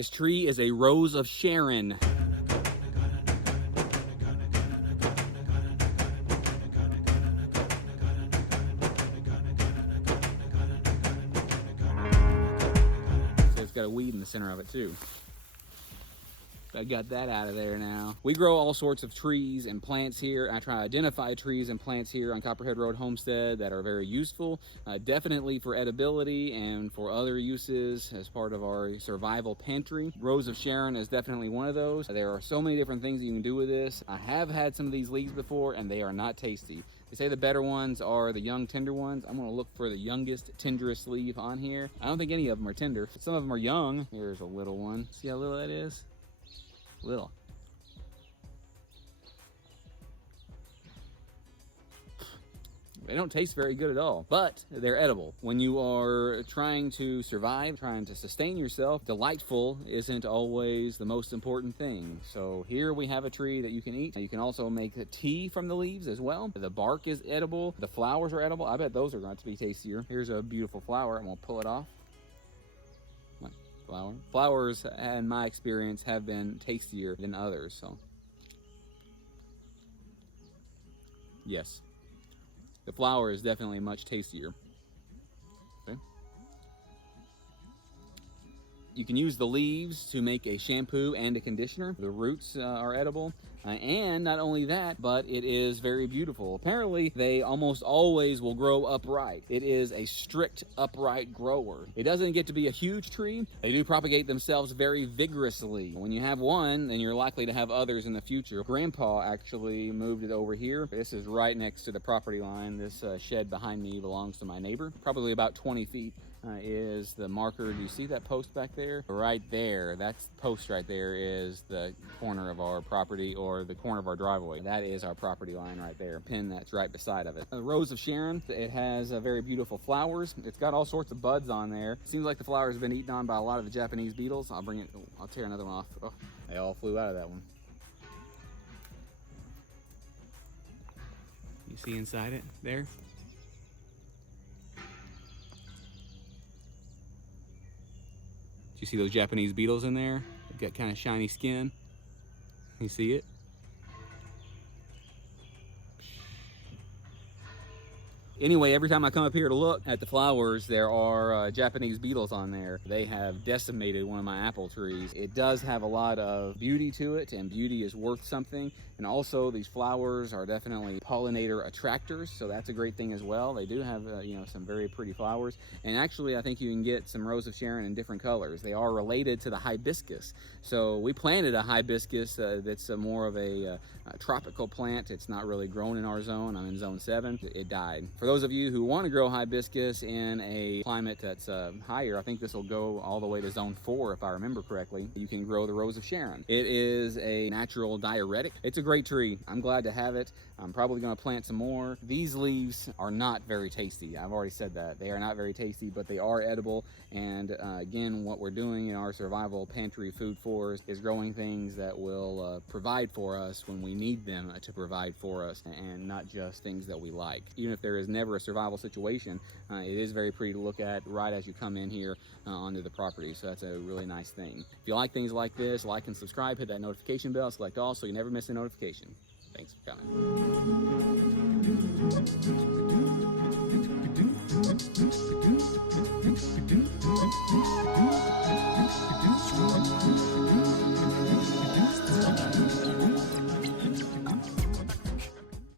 This tree is a Rose of Sharon. It's got a weed in the center of it too. I got that out of there now. We grow all sorts of trees and plants here. I try to identify trees and plants here on Copperhead Road Homestead that are very useful, definitely for edibility and for other uses as part of our survival pantry. Rose of Sharon is definitely one of those. There are so many different things that you can do with this. I have had some of these leaves before and they are not tasty. They say the better ones are the young tender ones. I'm gonna look for the youngest, tenderest leaf on here. I don't think any of them are tender. Some of them are young. Here's a little one. See how little that is? Little. They don't taste very good at all, but they're edible. When you are trying to survive, trying to sustain yourself, delightful isn't always the most important thing. So here we have a tree that you can eat. You can also make a tea from the leaves as well. The bark is edible. The flowers are edible. I bet those are going to be tastier. Here's a beautiful flower. I'm gonna pull it off. Flowers, in my experience, have been tastier than others, so. Yes, the flower is definitely much tastier. Okay. You can use the leaves to make a shampoo and a conditioner. The roots are edible. And not only that, but it is very beautiful. Apparently, they almost always will grow upright. It is a strict upright grower. It doesn't get to be a huge tree. They do propagate themselves very vigorously. When you have one, then you're likely to have others in the future. Grandpa actually moved it over here. This is right next to the property line. This shed behind me belongs to my neighbor. Probably about 20 feet. Is the marker. Do you see that post back there? Right there, that's the post right there is the corner of our property or the corner of our driveway. That is our property line right there. Pin that's right beside of it. The Rose of Sharon, it has very beautiful flowers. It's got all sorts of buds on there. It seems like the flowers have been eaten on by a lot of the Japanese beetles. I'll tear another one off. Oh, they all flew out of that one. You see inside it there? You see those Japanese beetles in there? They've got kind of shiny skin. You see it? Anyway, every time I come up here to look at the flowers, there are Japanese beetles on there. They have decimated one of my apple trees. It does have a lot of beauty to it, and beauty is worth something. And also, these flowers are definitely pollinator attractors, so that's a great thing as well. They do have, you know, some very pretty flowers. And actually, I think you can get some Rose of Sharon in different colors. They are related to the hibiscus. So we planted a hibiscus that's more of a tropical plant. It's not really grown in our zone. I'm in zone 7. It died. For those of you who want to grow hibiscus in a climate that's higher, I think this will go all the way to zone 4 if I remember correctly. You can grow the Rose of Sharon. It is a natural diuretic. It's a great tree. I'm glad to have it. I'm probably going to plant some more. These leaves are not very tasty. I've already said that. They are not very tasty, but they are edible. And again, what we're doing in our survival pantry food forest is growing things that will provide for us when we need them to provide for us, and not just things that we like. Even if there is never a survival situation, it is very pretty to look at right as you come in here onto the property. So that's a really nice thing. If you like things like this, like and subscribe, hit that notification bell, select all so you never miss a notification. Thanks for coming.